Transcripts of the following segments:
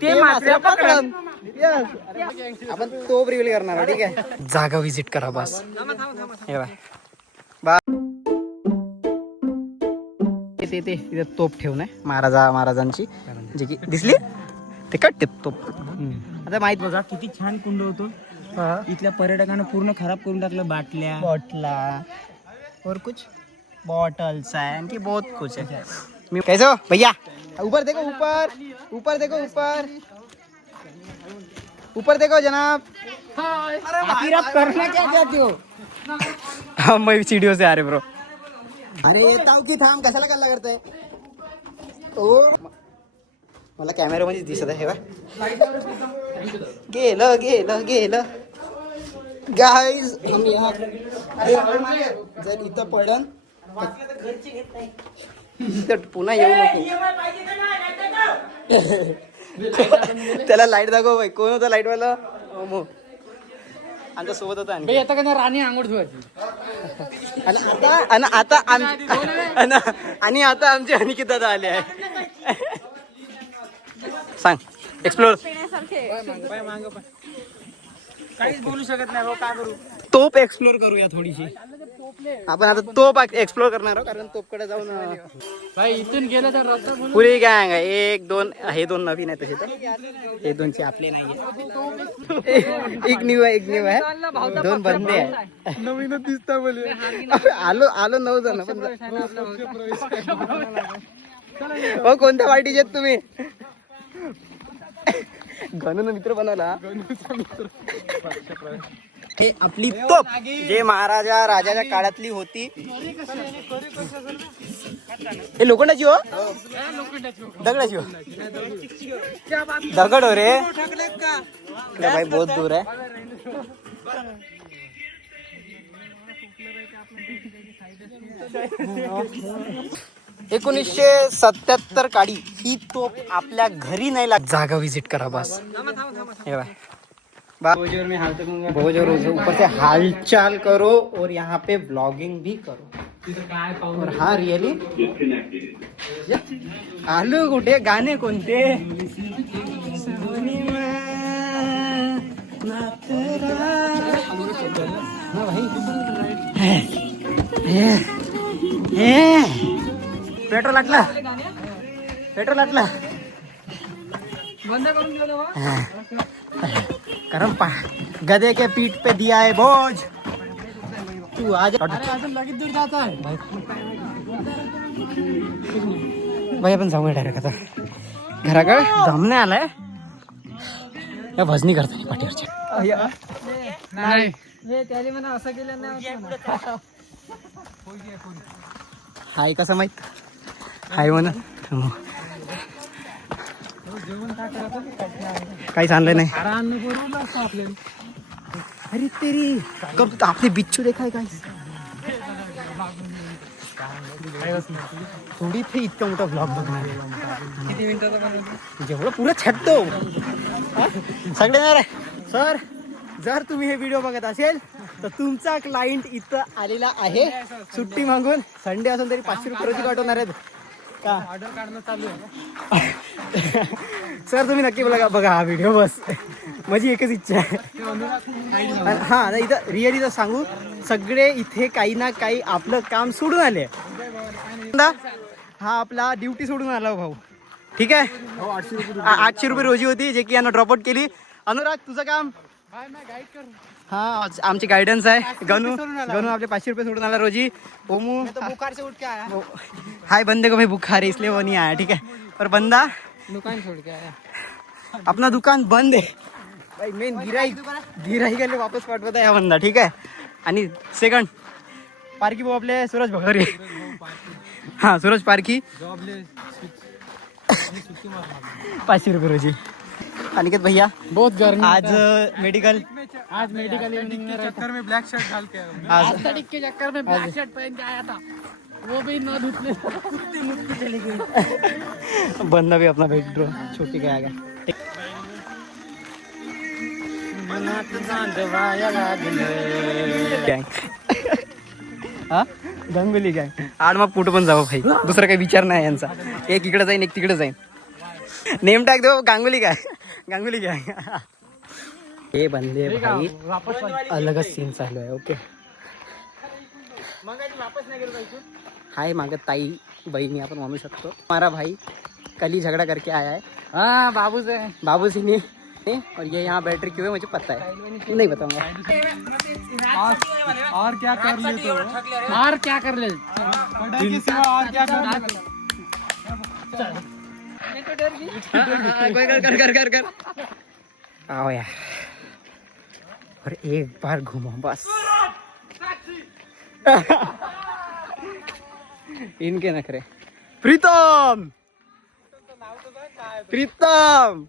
ते मात्र पकडन. आपण तोप रिव्हील करणार ठीक आहे. जागा विजिट करा बस. हे बा ते तोप ठेवून आहे महाराजांची जे की दिसली ते कट तोप. आता माहित बघा किती छान कुंड होतो. इथल्या पर्यटकांना पूर्ण खराब करून टाकलं. बॉटला और कुछ बॉटल्स है इनकी बहुत कुछ है. मैं कैसे हो भैया? ऊपर देखो ऊपर देखो ऊपर देखो जनाब. आखिर आप करना क्या चाहते हो? हाँ मैं सीढ़ियों से आ रहे ब्रो. अरे येत की थांब कशाला कल्ला करताय. ओ मला कॅमेरामध्ये दिसत आहे बा. गेलं गाईज आम्ही जर इथं पडन तर पुन्हा येऊ नको. त्याला लाईट दाखव बाई. कोण होता लाईट वाला? आमच्या सोबत होता राणी आंघोळ धुवायची. आणि आता आमचे अनिकेत दादा आले आहे. सांग एक्सप्लोर. काहीच बोलू शकत नाही. काय करू? तोप एक्सप्लोर करूया थोडीशी. आपण आता तोप एक्सप्लोर करणार आहोत कारण तोपकडे जाऊन भाई इथून गेलं तर रस्ता पुरी गँग आहे. 1 2 हे 2 नवीन आहे तसे तर हे 2चे आपले नाहीये. एक न्यू आहे 2 बंदे आहे. नवीनच दिसता बोले. आलो 9 जण पण. हो कोणत्या पार्टीचे आहेत तुम्ही? गणून मित्र बनवला. हे आपली तोप जे राजाच्या काळातली होती. हे लोखंडाची हो दगडाची हो. दगड हो रे भाई बहुत दूर आहे. 1977 काळी ही तोप आपल्या घरी नाही लागत. जागा विजिट करा बस. हे भोजोर में हाल भोजोर ऊपर से हालचाल करो और यहाँ पे ब्लॉगिंग भी करो. और हाँ रियली आलू कुठे गाणे कोणते? पेट्रोल आटला बंद करून गेलो. करम गधे के पीठ पे दिया है बोझ. तू आज लगेच दूर जात आहे. भाई आपण जाऊया डायरेक्ट आता घराकडे. दमने आलाय या भजनी करताय पाठीवरच्या. नाही त्याने म्हणा असं केलं नाही. हाय कसं माहित हाय म्हणा. काहीच आणलं नाही. अरे तेरी कब आपले बिच्छू देखाय काय थोडी ते इतका मोठा ब्लॉग बघणार. किती मिनिटाचा? जेवढं पुरं छटतो सगळे. सर जर तुम्ही हे व्हिडिओ बघत असेल तर तुमचा क्लायंट इथं आलेला आहे सुट्टी मागून. संडे असेल तरी 500 रुपये रोजी पाठवणार आहेत का? ऑर्डर काढणं चालू आहे. सर तुम्ही नक्की बघा हा व्हिडिओ बस. माझी एकच इच्छा आहे. हा इथं रिअली तर सांगू सगळे इथे काही ना काही आपलं काम सोडून आले. हा आपला ड्युटी सोडून आला भाऊ. ठीक आहे 800 रुपये रोजी होती जे की यानं ड्रॉपआउट केली. अनुराग तुझं काम? हा आमची गायडन्स आहे. गणू आपले 500 रुपये सोडून आला रोजी. ओमू बुखार से उठ के आया. हाय बंदे को भाई बुखार है इसलिए वो नहीं आया. ठीक है और बंदा दुकान छोड़ के आया. अपना दुकान बंद है भाई. मेन गिराईकाला वापस पाठवत आहे हा बंदा. ठीक आहे. आणि सेकंड पारखी भाऊ आपले सूरज भगरे. हा सूरज पारखी 500 रुपये रोजी. अनिकेत भैया बहुत गर्मी. आज मेडिकल इवनिंग के चक्कर में ब्लैक शर्ट डाल के एस्थेटिक के चक्कर में ब्लैक शर्ट पहन के आया था. वो भी न धुतले मुक्ति चली गई. बंदा भी अपना भेट ड्रो छोटी काय आएगा. हा गंगोली गँग. आड मग कुठं पण जावं भाई. दुसरा काही विचार नाही यांचा. एक इकडे जाईन एक तिकडे जाईन. नेम टाक दो गांगुली काय गांगुली काय हे बनले भाई अलगच सीन चालू आहे. ओके हाय मागं ताई बहिणी आपण म्हणू शकतो. हमारा भाई कल ही झगड़ा करके आया है. हाँ बाबू से बाबू सिंह ने और ये यहाँ बैटरी क्यों है मुझे पता है, नहीं बताऊंगा. और क्या कर ले तो और क्या कर ले के सिवा और क्या कर ले कर आओ यार और एक बार घूमो बस. इनके नखरे. प्रीतम प्रीतम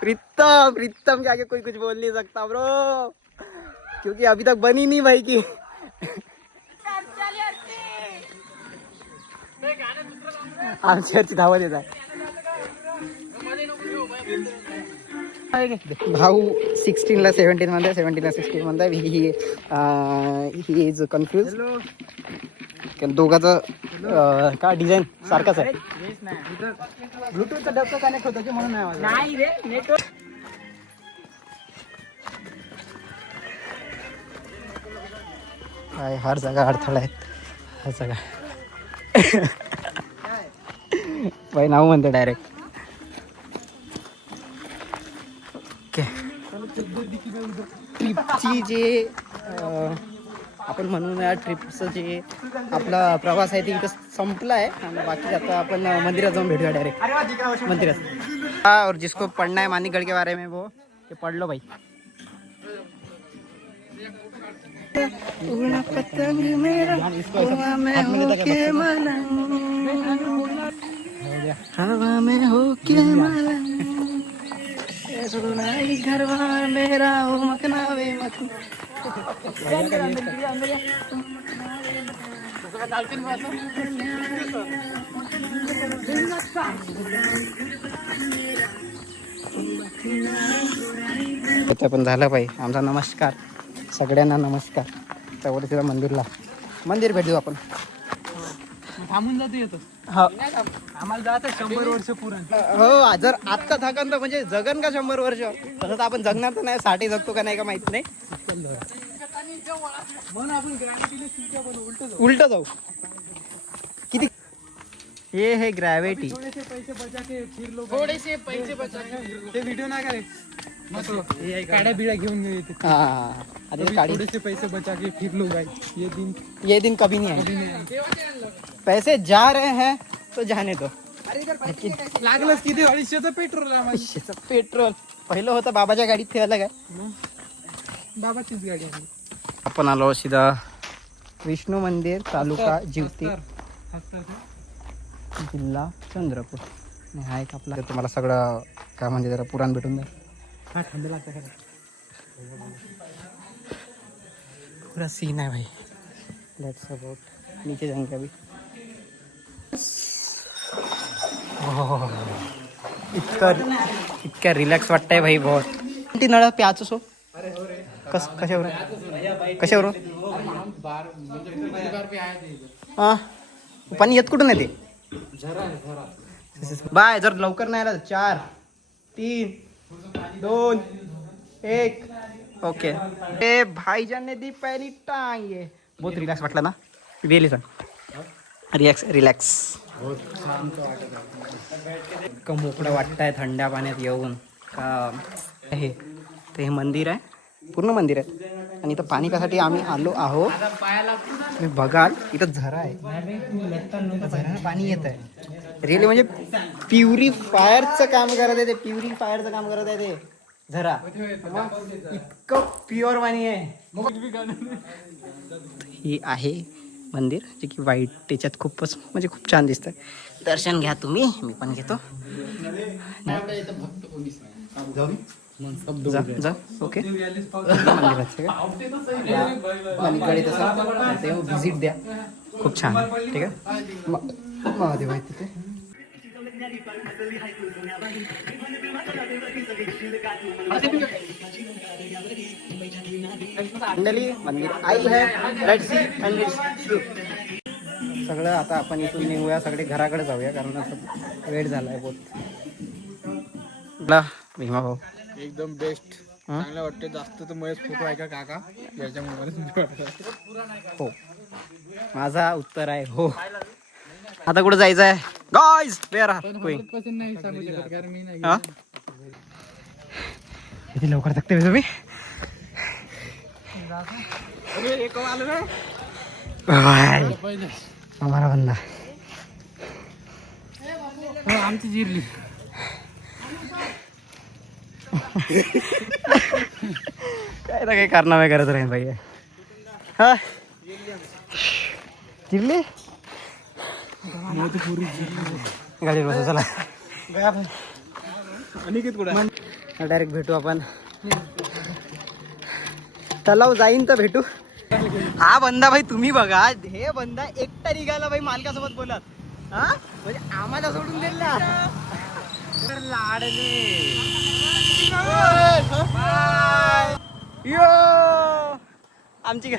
प्रीतम प्रीतम के आगे कोई कुछ बोल नहीं सकता ब्रो, क्योंकि अभी तक बनी नहीं भाई की. आमची घरची धावत येत आहे. भाऊ 16 ला 17 मध्ये 17 ला 16 मध्ये ही इज कन्फ्युज. दोघांचं का डिझाईन सारखाच आहे. ब्लूटूथचा डबका कनेक्ट होतं म्हणून नाही रे नेटवर्क. काय हर जागा अडथळा आहेत, हर जागा. भाई नाव म्हणते डायरेक्ट. ओके ट्रिपची जे आपण म्हणून या ट्रिपचं जे आपला प्रवास आहे ते इथं संपला आहे. आणि बाकी आता आपण मंदिरात जाऊन भेटूया डायरेक्ट मंदिरात. और जिसको पढ़ना है मानिकगढ़ के बारे में वो ते पढ़ लो भाई. उड़ना पतंग मेरा हवा में होके मलंग, हवा में होके मलंग, सुनाई घरवार मेरा ओ मकनावे मत. पण झालं पाहिजे आमचा नमस्कार. सगळ्यांना नमस्कार. चौरसीला मंदिर भेट देऊ आपण. थांबून जातो येतो. हो आम्हाला जातं 100 वर्ष पुरण. हो जर आत्ता थाकन तर म्हणजे जगन का 100 वर्ष. तसं तर आपण जगणार तर नाही, 60 जगतो का नाही का माहित नाही. म्हणून आपण उलट जाऊ. किती ये है ग्रॅव्हिटी. थोडेसे पैसे बचा के फिर लो. थोडेसे पैसे बचा के ते व्हिडिओ नाही करे मस्त काड्या बिड्या घेऊन येते. हाँ थोडेसे पैसे बचा के फिर लो भाई. ये दिन कभी नहीं आएंगे. पैसे जा रहे हैं तो जाने दो. लागलंच किती 250चं पेट्रोल. 250चं पेट्रोल पहिलं होतं बाबाच्या गाडीत ठेवायला काय. बाबाचीच गाडी आहे. आपण आलो सीधा विष्णू मंदिर तालुका जिवती जिल्हा चंद्रपूर. आणि हा एक आपला तुम्हाला सगळं काय म्हणजे जरा पुराण भेटून जाईल. हा थंड लागतं खरं. पूरा सीन है भाई. लेट्स अबाउट नीचे जाएंगे अभी. इतका रिलॅक्स वाटतंय भाई बहुत. ती नळ प्याच सो कशावर हा पाणी येत कुठून येते. बाय जर लवकर नाही आला 4 3 2 1 ओके. ए भाईजान ने दी पहली टांग. ये बहुत रिलॅक्स वाटला ना. रिअली सांग रिलॅक्स. इतकं मोकळं वाटतंय थंड्या पाण्यात येऊन का. हे तर हे मंदिर आहे, पूर्ण मंदिर आहे. आणि इथं पाणी कशासाठी आम्ही आलो आहोत तुम्ही बघाल. इथं झरा आहे, झरा पाणी येत आहे. रिअली म्हणजे प्युरिफायरचं काम करत आहे ते. प्युरिफायरचं काम करत आहे ते झरा. इतकं प्युअर पाणी आहे. ही आहे मंदिर जे की वाईट त्याच्यात खूपच म्हणजे खूप छान दिसतं. दर्शन घ्या तुम्ही, मी पण घेतो. जा ओके मंदिरात व्हिजिट द्या. खूप छान ठीक आहे. महादेव आहे तिथे. मंदिर आई है. लेट्स सी एंड लेट्स सगळं आता आपण इथून निघूया, सगळे घराकडे जाऊया कारण आता वेळ झालाय बहुत. भीमा भाऊ एकदम बेस्ट, चांगलं वाटतं. जास्त तर महेश फोटो आहे का काका याच्यामुळे? हो, माझा उत्तर आहे हो. आता कुठं जायचं आहे गाईज? Where are going? नाही सांगू शकत कारण मी नाही. हा, किती लवकर थकते तुम्ही. आम्हाला बंदा आमची जिरली. काय ना काही कारनामे करत राहील भाई. हा जिरली गाडी बसू चला. डायरेक्ट भेटू आपण. तलाव जाईन तर भेटू. हा बंदा भाई तुम्ही बघा, हे बंदा एकटा निघाला भाई मालकासोबत बोलत. हा म्हणजे आम्हाला सोडून दिला. लाडले यो आमची